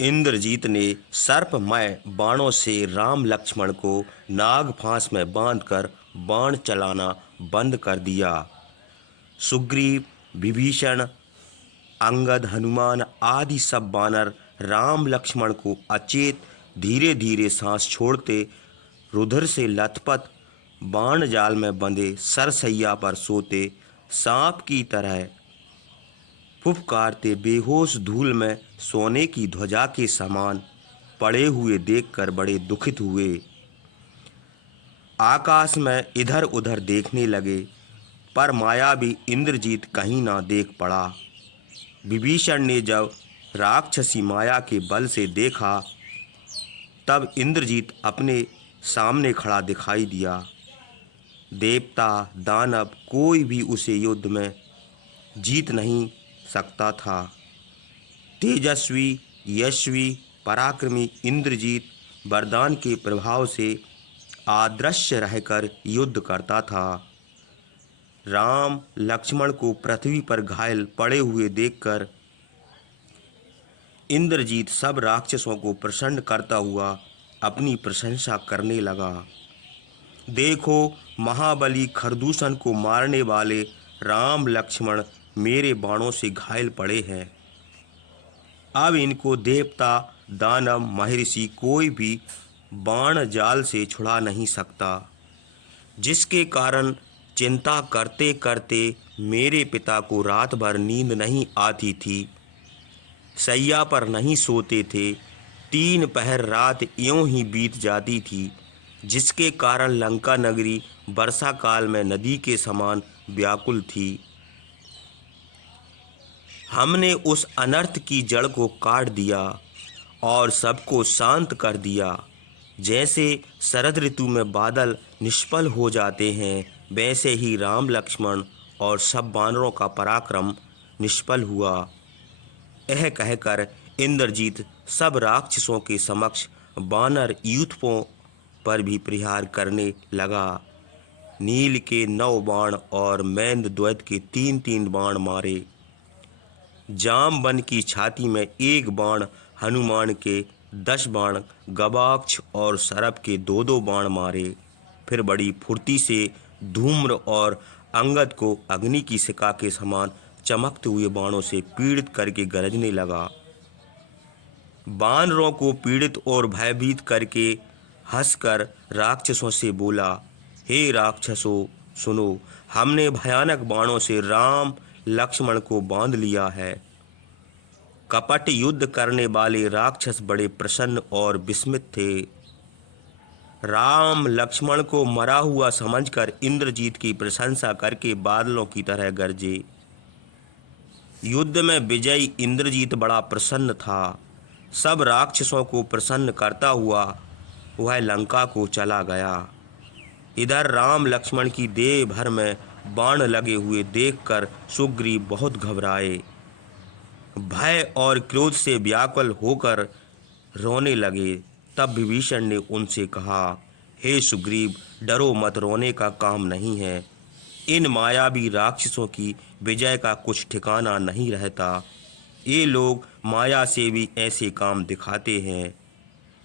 इंद्रजीत ने सर्पमय बाणों से राम लक्ष्मण को नागफांस में बांधकर बाण चलाना बंद कर दिया। सुग्रीव, विभीषण, अंगद, हनुमान आदि सब बानर राम लक्ष्मण को अचेत धीरे धीरे सांस छोड़ते रुधिर से लथपथ बाण जाल में बंधे सरसैया पर सोते सांप की तरह फुफकारते बेहोश धूल में सोने की ध्वजा के समान पड़े हुए देखकर बड़े दुखित हुए। आकाश में इधर उधर देखने लगे, पर मायावी इंद्रजीत कहीं ना देख पड़ा। विभीषण ने जब राक्षसी माया के बल से देखा, तब इंद्रजीत अपने सामने खड़ा दिखाई दिया। देवता दानव कोई भी उसे युद्ध में जीत नहीं सकता था। तेजस्वी, यशस्वी, पराक्रमी इंद्रजीत वरदान के प्रभाव से अदृश्य रहकर युद्ध करता था। राम लक्ष्मण को पृथ्वी पर घायल पड़े हुए देखकर इंद्रजीत सब राक्षसों को प्रसन्न करता हुआ अपनी प्रशंसा करने लगा। देखो, महाबली खरदूषण को मारने वाले राम लक्ष्मण मेरे बाणों से घायल पड़े हैं। अब इनको देवता दानव महर्षि कोई भी बाण जाल से छुड़ा नहीं सकता। जिसके कारण चिंता करते करते मेरे पिता को रात भर नींद नहीं आती थी, सैया पर नहीं सोते थे। 3 पहर रात यूं ही बीत जाती थी, जिसके कारण लंका नगरी वर्षा काल में नदी के समान व्याकुल थी। हमने उस अनर्थ की जड़ को काट दिया और सबको शांत कर दिया। जैसे शरद ऋतु में बादल निष्फल हो जाते हैं, वैसे ही राम लक्ष्मण और सब वानरों का पराक्रम निष्फल हुआ। यह कहकर इंद्रजीत सब राक्षसों के समक्ष वानर यूथपों पर भी प्रहार करने लगा। नील के 9 बाण और मैंद द्वैत के 3-3 बाण मारे। जामवन की छाती में 1 बाण, हनुमान के 10 बाण, गवाक्ष और सरप के 2-2 बाण मारे। फिर बड़ी फुर्ती से धूम्र और अंगद को अग्नि की शिखा के समान चमकते हुए बाणों से पीड़ित करके गरजने लगा। वानरों को पीड़ित और भयभीत करके हंसकर राक्षसों से बोला, हे राक्षसों, सुनो, हमने भयानक बाणों से राम लक्ष्मण को बांध लिया है। कपट युद्ध करने वाले राक्षस बड़े प्रसन्न और विस्मित थे। राम लक्ष्मण को मरा हुआ समझकर इंद्रजीत की प्रशंसा करके बादलों की तरह गरजे। युद्ध में विजयी इंद्रजीत बड़ा प्रसन्न था। सब राक्षसों को प्रसन्न करता हुआ वह लंका को चला गया। इधर राम लक्ष्मण की देह भर में बाण लगे हुए देखकर सुग्रीव बहुत घबराए। भय और क्रोध से व्याकुल होकर रोने लगे। तब विभीषण ने उनसे कहा, हे सुग्रीव, डरो मत, रोने का काम नहीं है। इन मायावी राक्षसों की विजय का कुछ ठिकाना नहीं रहता। ये लोग माया से भी ऐसे काम दिखाते हैं।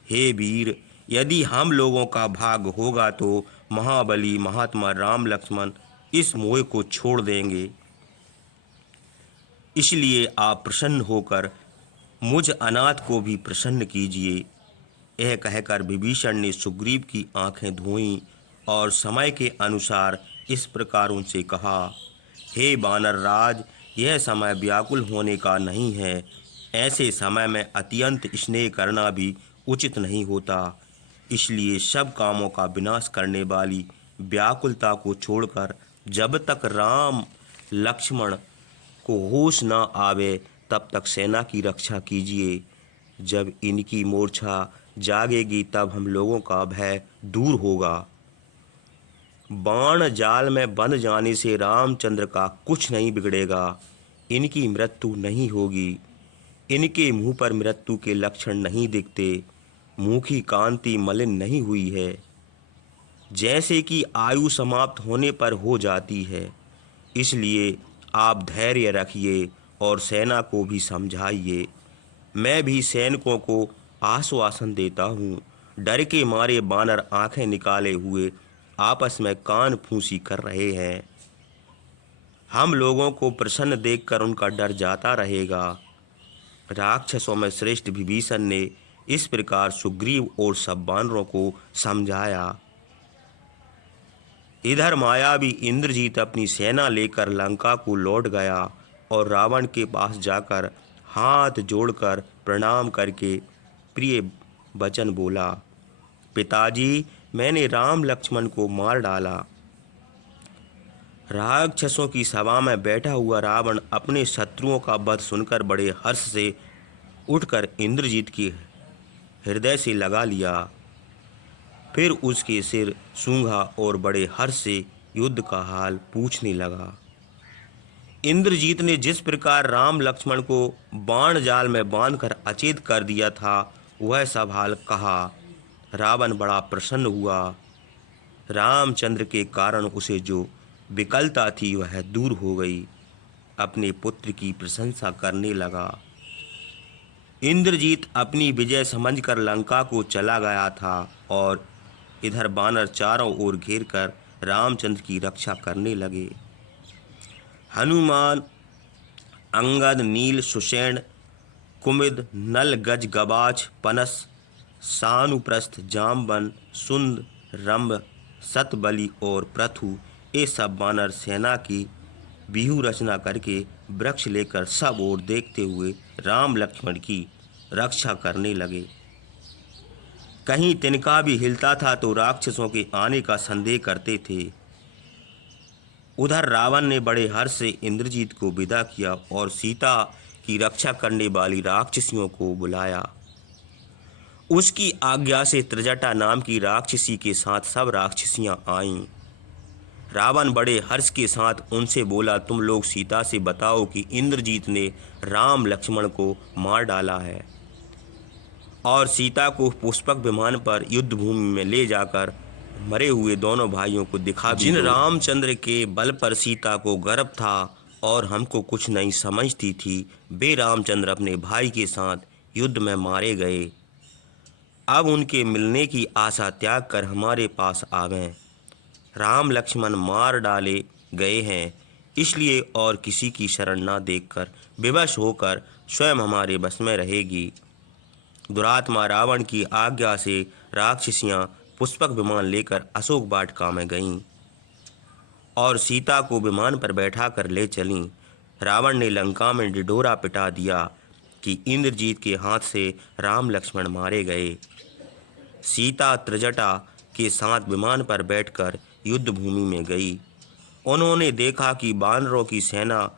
हे वीर, यदि हम लोगों का भाग होगा तो महाबली महात्मा राम लक्ष्मण इस मोह को छोड़ देंगे। इसलिए आप प्रसन्न होकर मुझ अनाथ को भी प्रसन्न कीजिए। यह कहकर विभीषण ने सुग्रीव की आंखें धोईं और समय के अनुसार इस प्रकार उनसे कहा, हे वानर राज, यह समय व्याकुल होने का नहीं है। ऐसे समय में अत्यंत स्नेह करना भी उचित नहीं होता। इसलिए सब कामों का विनाश करने वाली व्याकुलता को छोड़कर जब तक राम लक्ष्मण को होश न आवे तब तक सेना की रक्षा कीजिए। जब इनकी मूर्छा जागेगी तब हम लोगों का भय दूर होगा। बाण जाल में बंध जाने से रामचंद्र का कुछ नहीं बिगड़ेगा। इनकी मृत्यु नहीं होगी। इनके मुंह पर मृत्यु के लक्षण नहीं दिखते। मुंह की कांति मलिन नहीं हुई है, जैसे कि आयु समाप्त होने पर हो जाती है। इसलिए आप धैर्य रखिए और सेना को भी समझाइए। मैं भी सैनिकों को आश्वासन देता हूँ। डर के मारे बानर आंखें निकाले हुए आपस में कान फूंसी कर रहे हैं। हम लोगों को प्रसन्न देखकर उनका डर जाता रहेगा। राक्षसों में श्रेष्ठ विभीषण ने इस प्रकार सुग्रीव और सब बानरों को समझाया। इधर मायावी इंद्रजीत अपनी सेना लेकर लंका को लौट गया और रावण के पास जाकर हाथ जोड़कर प्रणाम करके प्रिय वचन बोला, पिताजी, मैंने राम लक्ष्मण को मार डाला। राक्षसों की सभा में बैठा हुआ रावण अपने शत्रुओं का वध सुनकर बड़े हर्ष से उठकर इंद्रजीत की हृदय से लगा लिया। फिर उसके सिर सूंघा और बड़े हर्ष से युद्ध का हाल पूछने लगा। इंद्रजीत ने जिस प्रकार राम लक्ष्मण को बाण जाल में बांधकर अचेत कर दिया था, वह सब हाल कहा। रावण बड़ा प्रसन्न हुआ। रामचंद्र के कारण उसे जो विकलता थी वह दूर हो गई। अपने पुत्र की प्रशंसा करने लगा। इंद्रजीत अपनी विजय समझकर लंका को चला गया था और इधर बानर चारों ओर घेर कर रामचंद्र की रक्षा करने लगे। हनुमान, अंगद, नील, सुषेण, कुमिद, नल, गज, गवाच, पनस, सानुप्रस्थ, जामवन, सुंद, रंभ, सतबली और पृथु, ये सब बानर सेना की व्यूह रचना करके वृक्ष लेकर सब ओर देखते हुए राम लक्ष्मण की रक्षा करने लगे। कहीं तिनका भी हिलता था तो राक्षसों के आने का संदेह करते थे। उधर रावण ने बड़े हर्ष से इंद्रजीत को विदा किया और सीता की रक्षा करने वाली राक्षसियों को बुलाया। उसकी आज्ञा से त्रिजटा नाम की राक्षसी के साथ सब राक्षसियां आईं। रावण बड़े हर्ष के साथ उनसे बोला, तुम लोग सीता से बताओ कि इंद्रजीत ने राम लक्ष्मण को मार डाला है और सीता को पुष्पक विमान पर युद्ध भूमि में ले जाकर मरे हुए दोनों भाइयों को दिखा भी। जिन रामचंद्र के बल पर सीता को गर्व था और हमको कुछ नहीं समझती थी, वे रामचंद्र अपने भाई के साथ युद्ध में मारे गए। अब उनके मिलने की आशा त्याग कर हमारे पास आवें। राम लक्ष्मण मार डाले गए हैं, इसलिए और किसी की शरण न देखकर विवश होकर स्वयं हमारे बस में रहेगी। दुरात्मा रावण की आज्ञा से राक्षसियां पुष्पक विमान लेकर अशोक वाटिका में गईं और सीता को विमान पर बैठाकर ले चलीं। रावण ने लंका में ढिढोरा पिटा दिया कि इंद्रजीत के हाथ से राम लक्ष्मण मारे गए। सीता त्रिजटा के साथ विमान पर बैठकर युद्ध भूमि में गई। उन्होंने देखा कि बानरों की सेना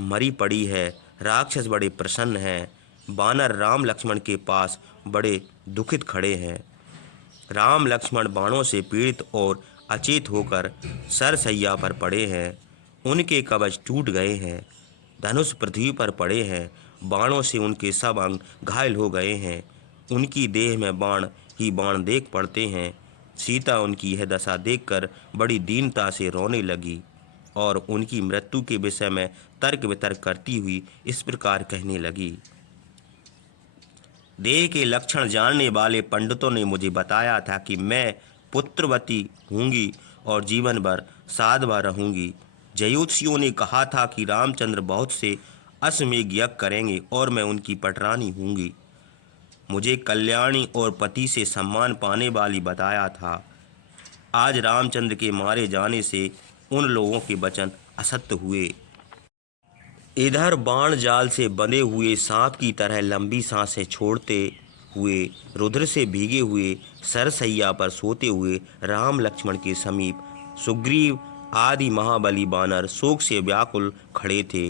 मरी पड़ी है। राक्षस बड़े प्रसन्न हैं। बानर राम लक्ष्मण के पास बड़े दुखित खड़े हैं। राम लक्ष्मण बाणों से पीड़ित और अचेत होकर सरसैया पर पड़े हैं। उनके कवच टूट गए हैं। धनुष पृथ्वी पर पड़े हैं। बाणों से उनके सब अंग घायल हो गए हैं। उनकी देह में बाण ही बाण देख पड़ते हैं। सीता उनकी यह दशा देखकर बड़ी दीनता से रोने लगी और उनकी मृत्यु के विषय में तर्क वितर्क करती हुई इस प्रकार कहने लगी। देह के लक्षण जानने वाले पंडितों ने मुझे बताया था कि मैं पुत्रवती होंगी और जीवन भर साधवा रहूंगी। जयोतिषियों ने कहा था कि रामचंद्र बहुत से अश्वमेध यज्ञ करेंगे और मैं उनकी पटरानी होंगी। मुझे कल्याणी और पति से सम्मान पाने वाली बताया था। आज रामचंद्र के मारे जाने से उन लोगों के वचन असत्य हुए। इधर बाण जाल से बंधे हुए सांप की तरह लंबी सांसें छोड़ते हुए रुद्र से भीगे हुए सरसैया पर सोते हुए राम लक्ष्मण के समीप सुग्रीव आदि महाबली बानर शोक से व्याकुल खड़े थे।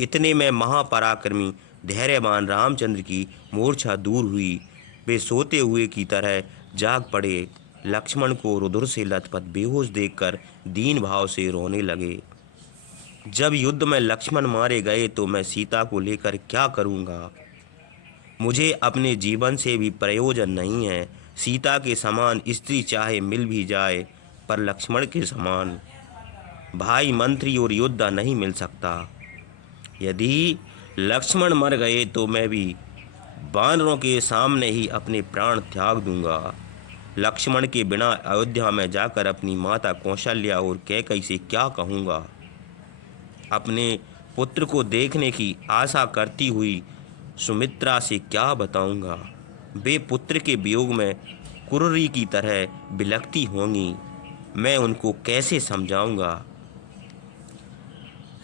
इतने में महापराक्रमी धैर्यवान रामचंद्र की मूर्छा दूर हुई। वे सोते हुए की तरह जाग पड़े। लक्ष्मण को रुद्र से लथपथ बेहोश देखकर दीन भाव से रोने लगे। जब युद्ध में लक्ष्मण मारे गए तो मैं सीता को लेकर क्या करूँगा? मुझे अपने जीवन से भी प्रयोजन नहीं है। सीता के समान स्त्री चाहे मिल भी जाए, पर लक्ष्मण के समान भाई, मंत्री और योद्धा नहीं मिल सकता। यदि लक्ष्मण मर गए तो मैं भी बानरों के सामने ही अपने प्राण त्याग दूंगा। लक्ष्मण के बिना अयोध्या में जाकर अपनी माता कौशल्या और कैकई से क्या कहूँगा। अपने पुत्र को देखने की आशा करती हुई सुमित्रा से क्या बताऊंगा। वे पुत्र के वियोग में कुर्री की तरह बिलखती होंगी। मैं उनको कैसे समझाऊंगा।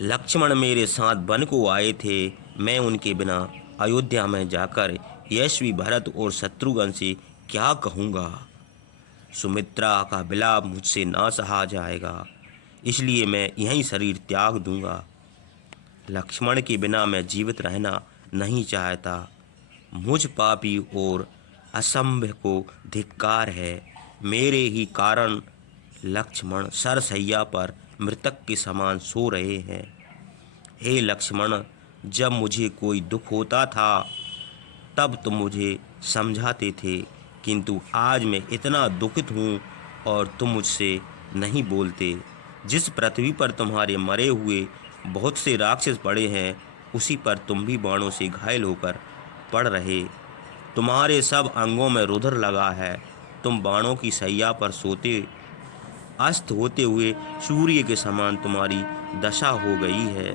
लक्ष्मण मेरे साथ वन को आए थे। मैं उनके बिना अयोध्या में जाकर यशवी भरत और शत्रुघ्न से क्या कहूँगा। सुमित्रा का विलाप मुझसे ना सहा जाएगा, इसलिए मैं यहीं शरीर त्याग दूंगा। लक्ष्मण के बिना मैं जीवित रहना नहीं चाहता। मुझ पापी और असंभ्य को धिक्कार है। मेरे ही कारण लक्ष्मण सरसैया पर मृतक के समान सो रहे हैं। हे लक्ष्मण, जब मुझे कोई दुख होता था तब तुम मुझे समझाते थे, किंतु आज मैं इतना दुखित हूँ और तुम मुझसे नहीं बोलते। जिस पृथ्वी पर तुम्हारे मरे हुए बहुत से राक्षस पड़े हैं, उसी पर तुम भी बाणों से घायल होकर पड़ रहे। तुम्हारे सब अंगों में रुधिर लगा है। तुम बाणों की सैया पर सोते, अस्त होते हुए सूर्य के समान तुम्हारी दशा हो गई है।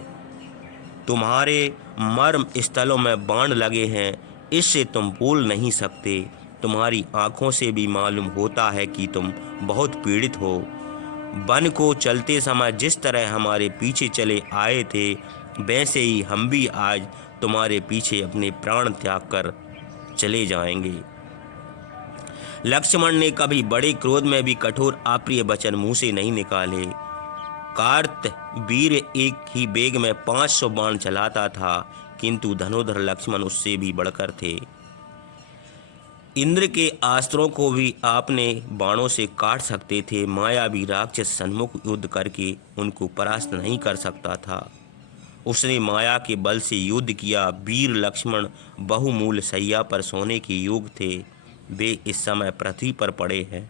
तुम्हारे मर्म स्थलों में बाण लगे हैं, इससे तुम बोल नहीं सकते। तुम्हारी आंखों से भी मालूम होता है कि तुम बहुत पीड़ित हो। वन को चलते समय जिस तरह हमारे पीछे चले आए थे, वैसे ही हम भी आज तुम्हारे पीछे अपने प्राण त्याग कर चले जाएंगे। लक्ष्मण ने कभी बड़े क्रोध में भी कठोर अप्रिय वचन मुंह से नहीं निकाले। कार्तवीर्य एक ही बेग में 500 बाण चलाता था, किंतु धनुधर लक्ष्मण उससे भी बढ़कर थे। इंद्र के अस्त्रों को भी आपने बाणों से काट सकते थे। मायावी राक्षस सन्मुख युद्ध करके उनको परास्त नहीं कर सकता था। उसने माया के बल से युद्ध किया। वीर लक्ष्मण बहुमूल्य सैया पर सोने के योग थे। वे इस समय पृथ्वी पर पड़े हैं।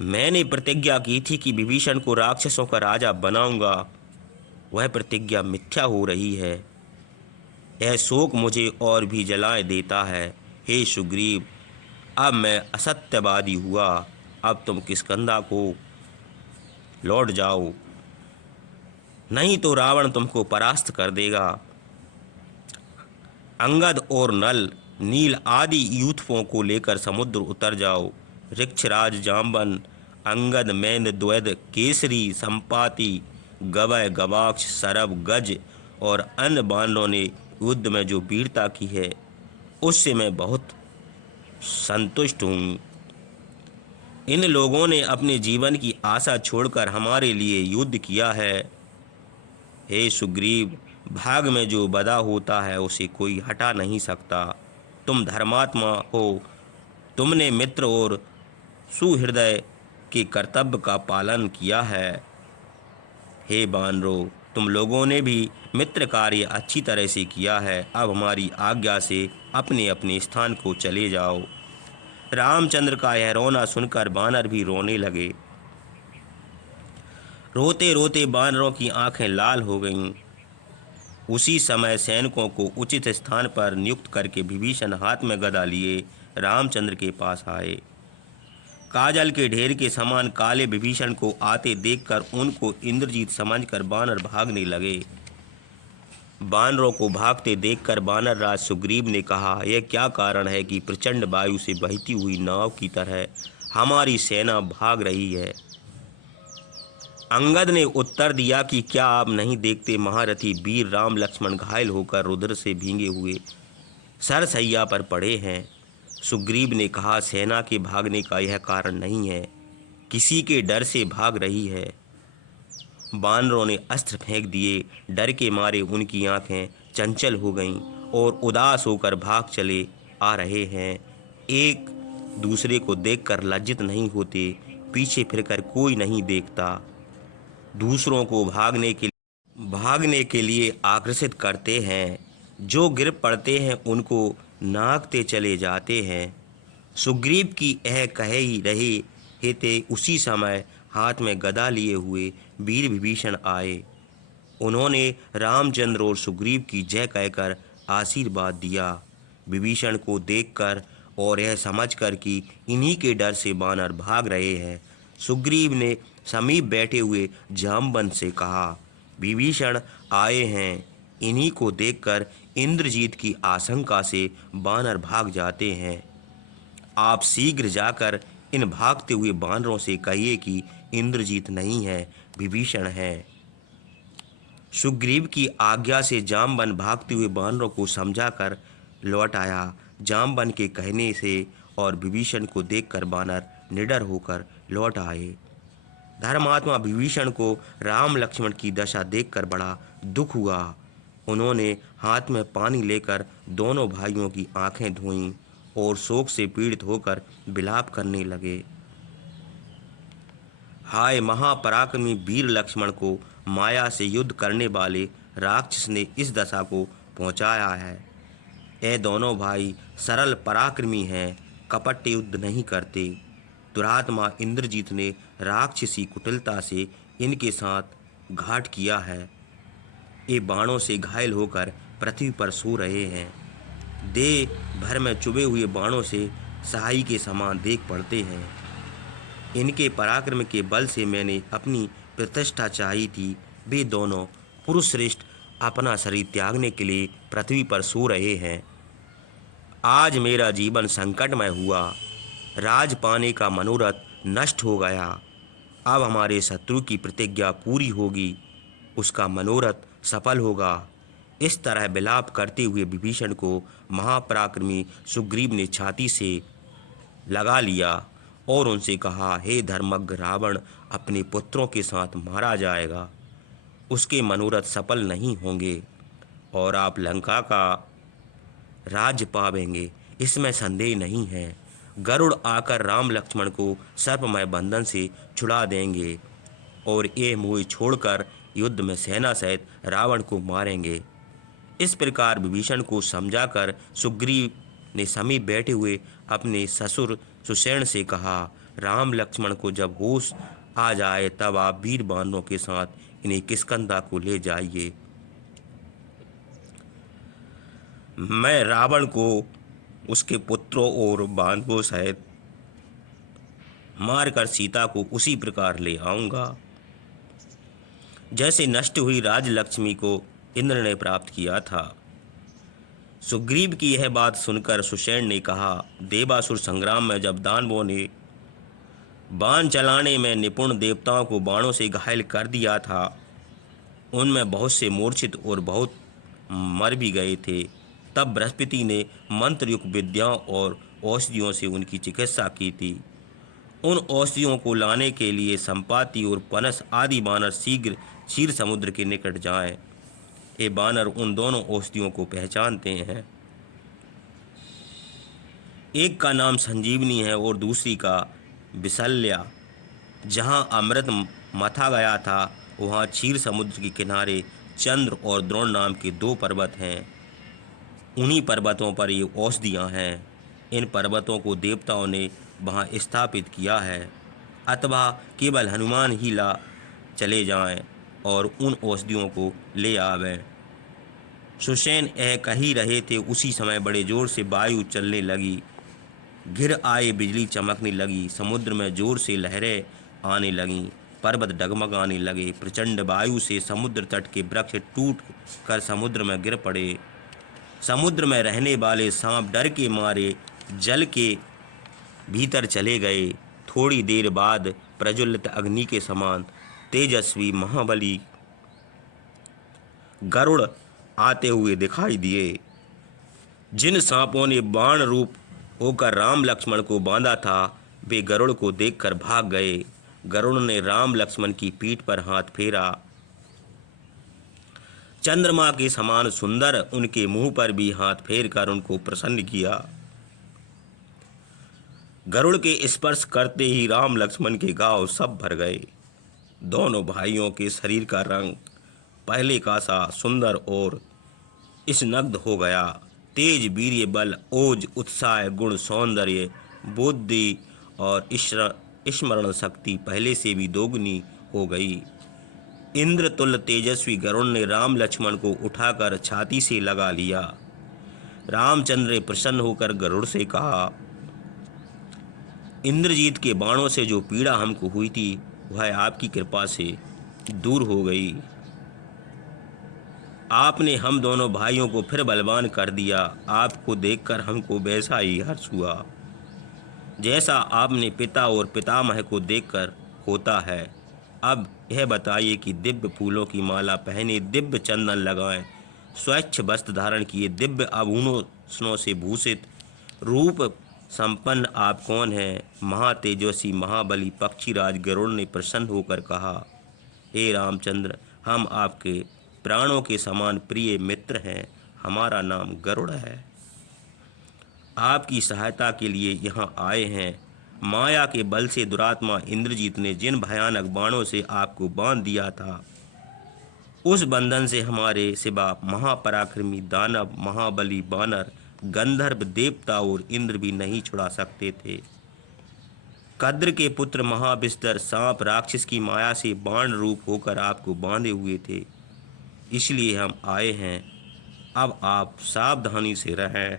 मैंने प्रतिज्ञा की थी कि विभीषण को राक्षसों का राजा बनाऊंगा। वह प्रतिज्ञा मिथ्या हो रही है। यह शोक मुझे और भी जलाए देता है। हे सुग्रीव, अब मैं असत्यवादी हुआ। अब तुम किष्किंधा को लौट जाओ, नहीं तो रावण तुमको परास्त कर देगा। अंगद और नल, नील आदि यूथों को लेकर समुद्र उतर जाओ। ऋक्षराज जाम्बन, अंगद, मैंद, द्वैद, केसरी, संपाति, गवय, गवाक्ष, सरभ, गज और अन्य बानरों ने युद्ध में जो वीरता की है, उससे मैं बहुत संतुष्ट हूँ। इन लोगों ने अपने जीवन की आशा छोड़कर हमारे लिए युद्ध किया है। हे सुग्रीव, भाग में जो बधा होता है उसे कोई हटा नहीं सकता। तुम धर्मात्मा हो। तुमने मित्र और सुहृदय के कर्तव्य का पालन किया है। हे बानरों, तुम लोगों ने भी मित्र कार्य अच्छी तरह से किया है। अब हमारी आज्ञा से अपने अपने स्थान को चले जाओ। रामचंद्र का यह रोना सुनकर बानर भी रोने लगे। रोते रोते बानरों की आंखें लाल हो गईं। उसी समय सैनिकों को उचित स्थान पर नियुक्त करके विभीषण हाथ में गदा लिए रामचंद्र के पास आए। काजल के ढेर के समान काले विभीषण को आते देखकर उनको इंद्रजीत समझकर बानर भागने लगे। बानरों को भागते देखकर बानर राज सुग्रीव ने कहा, यह क्या कारण है कि प्रचंड वायु से बहती हुई नाव की तरह हमारी सेना भाग रही है। अंगद ने उत्तर दिया कि क्या आप नहीं देखते, महारथी वीर राम लक्ष्मण घायल होकर रुधिर से भींगे हुए सरसैया पर पड़े हैं। सुग्रीव ने कहा, सेना के भागने का यह कारण नहीं है, किसी के डर से भाग रही है। बानरों ने अस्त्र फेंक दिए। डर के मारे उनकी आंखें चंचल हो गईं और उदास होकर भाग चले आ रहे हैं। एक दूसरे को देखकर लज्जित नहीं होते, पीछे फिरकर कोई नहीं देखता। दूसरों को भागने के लिए आकर्षित करते हैं। जो गिर पड़ते हैं उनको नाकते चले जाते हैं। सुग्रीव की यह कहे ही रहे थे, उसी समय हाथ में गदा लिए हुए वीर विभीषण आए। उन्होंने रामचंद्र और सुग्रीव की जय कहकर आशीर्वाद दिया। विभीषण को देखकर और यह समझकर कि इन्हीं के डर से वानर भाग रहे हैं, सुग्रीव ने समीप बैठे हुए जामवंत से कहा, विभीषण आए हैं। इन्हीं को देखकर इंद्रजीत की आशंका से वानर भाग जाते हैं। आप शीघ्र जाकर इन भागते हुए वानरों से कहिए कि इंद्रजीत नहीं है, विभीषण है। सुग्रीव की आज्ञा से जामवन भागते हुए वानरों को समझाकर लौट आया। जामवन के कहने से और विभीषण को देखकर वानर निडर होकर लौट आए। धर्मात्मा विभीषण को राम लक्ष्मण की दशा देखकर बड़ा दुख हुआ। उन्होंने हाथ में पानी लेकर दोनों भाइयों की आंखें धोईं और शोक से पीड़ित होकर विलाप करने लगे। हाय, महापराक्रमी वीर लक्ष्मण को माया से युद्ध करने वाले राक्षस ने इस दशा को पहुंचाया है। ये दोनों भाई सरल पराक्रमी हैं, कपट युद्ध नहीं करते। दुरात्मा इंद्रजीत ने राक्षसी कुटिलता से इनके साथ घात किया है। ये बाणों से घायल होकर पृथ्वी पर सो रहे हैं। देह भर में चुभे हुए बाणों से सहाई के समान देख पड़ते हैं। इनके पराक्रम के बल से मैंने अपनी प्रतिष्ठा चाही थी। वे दोनों पुरुष श्रेष्ठ अपना शरीर त्यागने के लिए पृथ्वी पर सो रहे हैं। आज मेरा जीवन संकटमय हुआ। राज पाने का मनोरथ नष्ट हो गया। अब हमारे शत्रु की प्रतिज्ञा पूरी होगी, उसका मनोरथ सफल होगा। इस तरह विलाप करते हुए विभीषण को महापराक्रमी सुग्रीव ने छाती से लगा लिया और उनसे कहा, हे धर्मज्ञ, रावण अपने पुत्रों के साथ मारा जाएगा। उसके मनोरथ सफल नहीं होंगे और आप लंका का राज्य पावेंगे, इसमें संदेह नहीं है। गरुड़ आकर राम लक्ष्मण को सर्पमय बंधन से छुड़ा देंगे और ये मोह छोड़कर युद्ध में सेना सहित रावण को मारेंगे। इस प्रकार विभीषण को समझाकर सुग्रीव ने समीप बैठे हुए अपने ससुर सुषेण से कहा, राम लक्ष्मण को जब होश आ जाए तब आप वीर बानरों के साथ इन्हें किष्किंधा को ले जाइए। मैं रावण को उसके पुत्रों और बांधवों सहित मारकर सीता को उसी प्रकार ले आऊंगा जैसे नष्ट हुई राजलक्ष्मी को इंद्र ने प्राप्त किया था। सुग्रीव की यह बात सुनकर सुषेण ने कहा, देवासुर संग्राम में जब दानवों ने बाण चलाने में निपुण देवताओं को बाणों से घायल कर दिया था, उनमें बहुत से मूर्छित और बहुत मर भी गए थे। तब बृहस्पति ने मंत्रयुक्त विद्याओं और औषधियों से उनकी चिकित्सा की थी। उन औषधियों को लाने के लिए संपाति और पनस आदि बानर शीघ्र क्षीर समुद्र के निकट जाएं। ये बानर उन दोनों औषधियों को पहचानते हैं। एक का नाम संजीवनी है और दूसरी का विशल्या। जहाँ अमृत मथा गया था वहाँ क्षीर समुद्र के किनारे चंद्र और द्रोण नाम के दो पर्वत हैं। उन्हीं पर्वतों पर ये औषधियाँ हैं। इन पर्वतों को देवताओं ने वहाँ स्थापित किया है, अथवा केवल हनुमान ही ला चले जाएं और उन औषधियों को ले आवें। सुषेण यह कह ही रहे थे, उसी समय बड़े जोर से वायु चलने लगी। घिर आए बिजली चमकने लगी, समुद्र में जोर से लहरें आने लगीं, पर्वत डगमगाने लगे। प्रचंड वायु से समुद्र तट के वृक्ष टूट कर समुद्र में गिर पड़े। समुद्र में रहने वाले सांप डर के मारे जल के भीतर चले गए। थोड़ी देर बाद प्रज्वलित अग्नि के समान तेजस्वी महाबली गरुड़ आते हुए दिखाई दिए। जिन सांपों ने बाण रूप होकर राम लक्ष्मण को बांधा था, वे गरुड़ को देखकर भाग गए। गरुड़ ने राम लक्ष्मण की पीठ पर हाथ फेरा। चंद्रमा के समान सुंदर उनके मुंह पर भी हाथ फेरकर उनको प्रसन्न किया। गरुड़ के स्पर्श करते ही राम लक्ष्मण के घाव सब भर गए। दोनों भाइयों के शरीर का रंग पहले का सा सुंदर और स्नग्ध हो गया। तेज, वीर्य, बल, ओज, उत्साह, गुण, सौंदर्य, बुद्धि और स्मरण शक्ति पहले से भी दोगुनी हो गई। इंद्र तुल्य तेजस्वी गरुड़ ने राम लक्ष्मण को उठाकर छाती से लगा लिया। रामचंद्र ने प्रसन्न होकर गरुड़ से कहा, इंद्रजीत के बाणों से जो पीड़ा हमको हुई थी वह आपकी कृपा से दूर हो गई। आपने हम दोनों भाइयों को फिर बलवान कर दिया। आपको देखकर हमको वैसा ही हर्ष हुआ जैसा आपने पिता और पितामह को देखकर होता है। अब यह बताइए कि दिव्य फूलों की माला पहने, दिव्य चंदन लगाएं, स्वच्छ वस्त्र धारण किए, दिव्य आभूषणों से भूषित रूप संपन्न आप कौन हैं? महातेजस्वी महाबली पक्षीराज गरुड़ ने प्रसन्न होकर कहा, हे रामचंद्र, हम आपके प्राणों के समान प्रिय मित्र हैं। हमारा नाम गरुड़ है। आपकी सहायता के लिए यहाँ आए हैं। माया के बल से दुरात्मा इंद्रजीत ने जिन भयानक बाणों से आपको बांध दिया था, उस बंधन से हमारे सिवा महापराक्रमी दानव, महाबली बानर, गंधर्व, देवता और इंद्र भी नहीं छुड़ा सकते थे। कद्र के पुत्र महाविस्तर सांप राक्षस की माया से बाण रूप होकर आपको बांधे हुए थे, इसलिए हम आए हैं। अब आप सावधानी से रहें,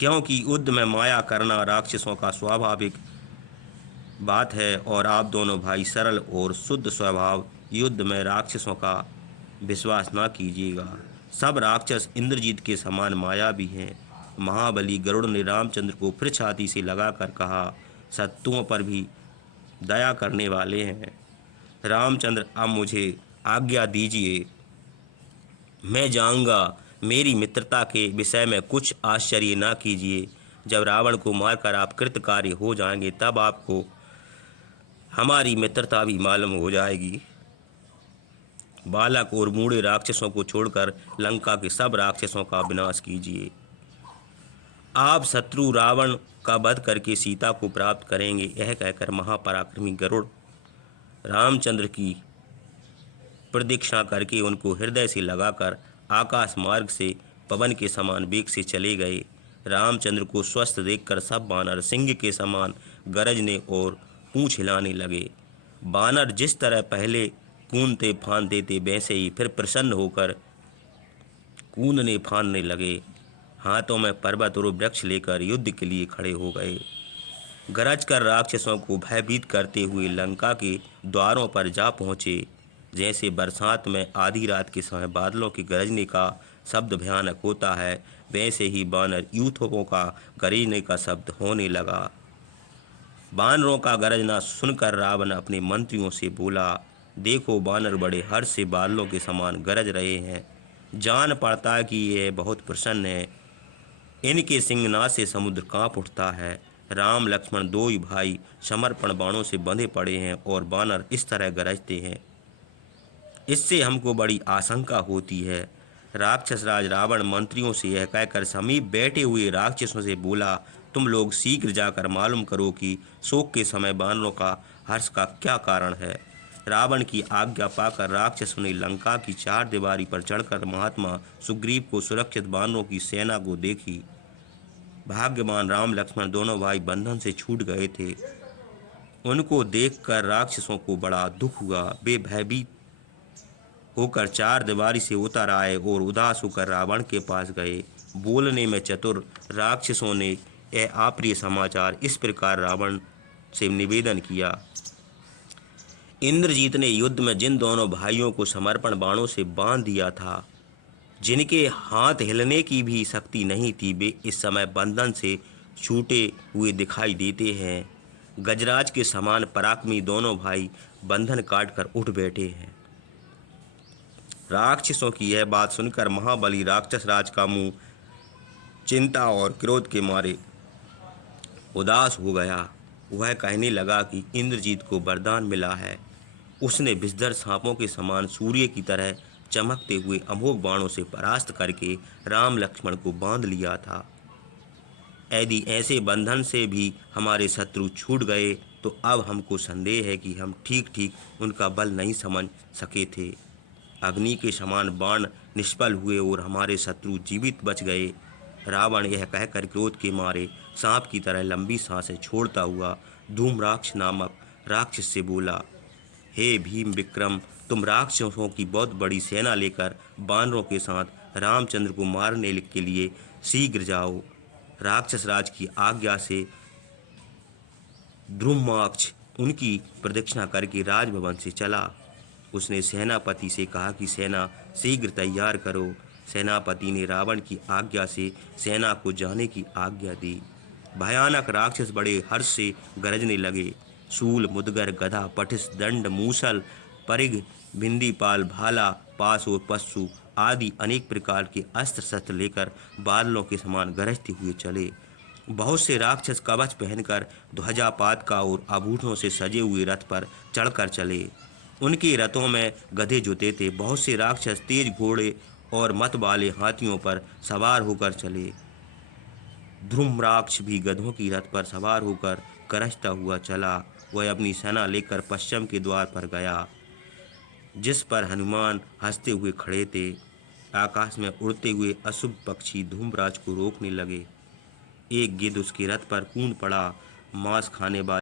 क्योंकि युद्ध में माया करना राक्षसों का स्वाभाविक बात है और आप दोनों भाई सरल और शुद्ध स्वभाव, युद्ध में राक्षसों का विश्वास ना कीजिएगा। सब राक्षस इंद्रजीत के समान माया भी हैं। महाबली गरुड़ ने रामचंद्र को फिर छाती से लगाकर कहा, शत्रुओं पर भी दया करने वाले हैं। रामचंद्र, अब मुझे आज्ञा दीजिए, मैं जाऊंगा। मेरी मित्रता के विषय में कुछ आश्चर्य ना कीजिए। जब रावण को मारकर आप कृतकार्य हो जाएंगे तब आपको हमारी मित्रता भी मालूम हो जाएगी। बालक और मूढ़े राक्षसों को छोड़कर लंका के सब राक्षसों का विनाश कीजिए। आप शत्रु रावण का वध करके सीता को प्राप्त करेंगे। यह कहकर महापराक्रमी गरुड़ रामचंद्र की प्रदक्षिणा करके उनको हृदय से लगाकर आकाश मार्ग से पवन के समान वेग से चले गए। रामचंद्र को स्वस्थ देखकर सब बानर सिंह के समान गरजने और पूंछ हिलाने लगे। बानर जिस तरह पहले कूदते फांदते थे वैसे ही फिर प्रसन्न होकर कूदने फांदने लगे। हाथों में पर्वत और वृक्ष लेकर युद्ध के लिए खड़े हो गए। गरज कर राक्षसों को भयभीत करते हुए लंका के द्वारों पर जा पहुँचे। जैसे बरसात में आधी रात के समय बादलों के गरजने का शब्द भयानक होता है, वैसे ही बानर यूथों का गरजने का शब्द होने लगा। बानरों का गरजना सुनकर रावण अपने मंत्रियों से बोला, देखो, बानर बड़े हर्ष से बादलों के समान गरज रहे हैं। जान पड़ता है कि ये बहुत प्रसन्न है। इनके सिंहनाद से समुद्र कांप उठता है। राम लक्ष्मण दो ही भाई समर्पण बाणों से बंधे पड़े हैं और बानर इस तरह गरजते हैं, इससे हमको बड़ी आशंका होती है। राक्षस राज रावण मंत्रियों से यह कहकर समीप बैठे हुए राक्षसों से बोला, तुम लोग शीघ्र जाकर मालूम करो कि शोक के समय बानरों का हर्ष का क्या कारण है। रावण की आज्ञा पाकर राक्षसों ने लंका की चार दीवारी पर चढ़कर महात्मा सुग्रीव को सुरक्षित बानरों की सेना को देखी। भाग्यवान राम लक्ष्मण दोनों भाई बंधन से छूट गए थे। उनको देखकर राक्षसों को बड़ा दुख हुआ। वे भयभीत होकर चार दीवारी से उतर आए और उदास होकर रावण के पास गए। बोलने में चतुर राक्षसों ने यह अप्रिय समाचार इस प्रकार रावण से निवेदन किया, इंद्रजीत ने युद्ध में जिन दोनों भाइयों को समर्पण बाणों से बांध दिया था, जिनके हाथ हिलने की भी शक्ति नहीं थी, वे इस समय बंधन से छूटे हुए दिखाई देते हैं। गजराज के समान पराक्रमी दोनों भाई बंधन काटकर उठ बैठे हैं। राक्षसों की यह बात सुनकर महाबली राक्षस राज का मुंह चिंता और क्रोध के मारे उदास हो गया। वह कहने लगा कि इंद्रजीत को वरदान मिला है। उसने विषधर सांपों के समान सूर्य की तरह चमकते हुए अमोघ बाणों से परास्त करके राम लक्ष्मण को बांध लिया था। यदि ऐसे बंधन से भी हमारे शत्रु छूट गए तो अब हमको संदेह है कि हम ठीक ठीक उनका बल नहीं समझ सके थे। अग्नि के समान बाण निष्फल हुए और हमारे शत्रु जीवित बच गए। रावण यह कहकर क्रोध के मारे सांप की तरह लंबी सांसें छोड़ता हुआ धूम्राक्ष नामक राक्षस से बोला, हे भीम विक्रम, तुम राक्षसों की बहुत बड़ी सेना लेकर बानरों के साथ रामचंद्र को मारने के लिए शीघ्र जाओ। राक्षस राज की आज्ञा से द्रुमाक्ष उनकी प्रदक्षिणा करके राजभवन से चला। उसने सेनापति से कहा कि सेना शीघ्र तैयार करो। सेनापति ने रावण की आज्ञा से सेना को जाने की आज्ञा दी। भयानक राक्षस बड़े हर्ष से गरजने लगे। शूल, मुदगर, गदा, पठिस, दंड, मूसल, परिघ, भिंदीपाल, भाला, पास और पस्सु आदि अनेक प्रकार के अस्त्र शस्त्र लेकर बादलों के समान गरजते हुए चले। बहुत से राक्षस कवच पहनकर ध्वजा पातका और आभूषणों से सजे हुए रथ पर चढ़कर चले। उनके रथों में गधे जुते थे। बहुत से राक्षस तेज घोड़े और मत वाले हाथियों पर सवार होकर चले। ध्रुमराक्ष भी गधों की रथ पर सवार होकर गरजता हुआ चला। वह अपनी सेना लेकर पश्चिम के द्वार पर गया, जिस पर हनुमान हंसते हुए खड़े थे। आकाश में उड़ते हुए अशुभ पक्षी धूम्रराज को रोकने लगे। एक गिद्ध उसके रथ पर कूद पड़ा। मांस खाने वाले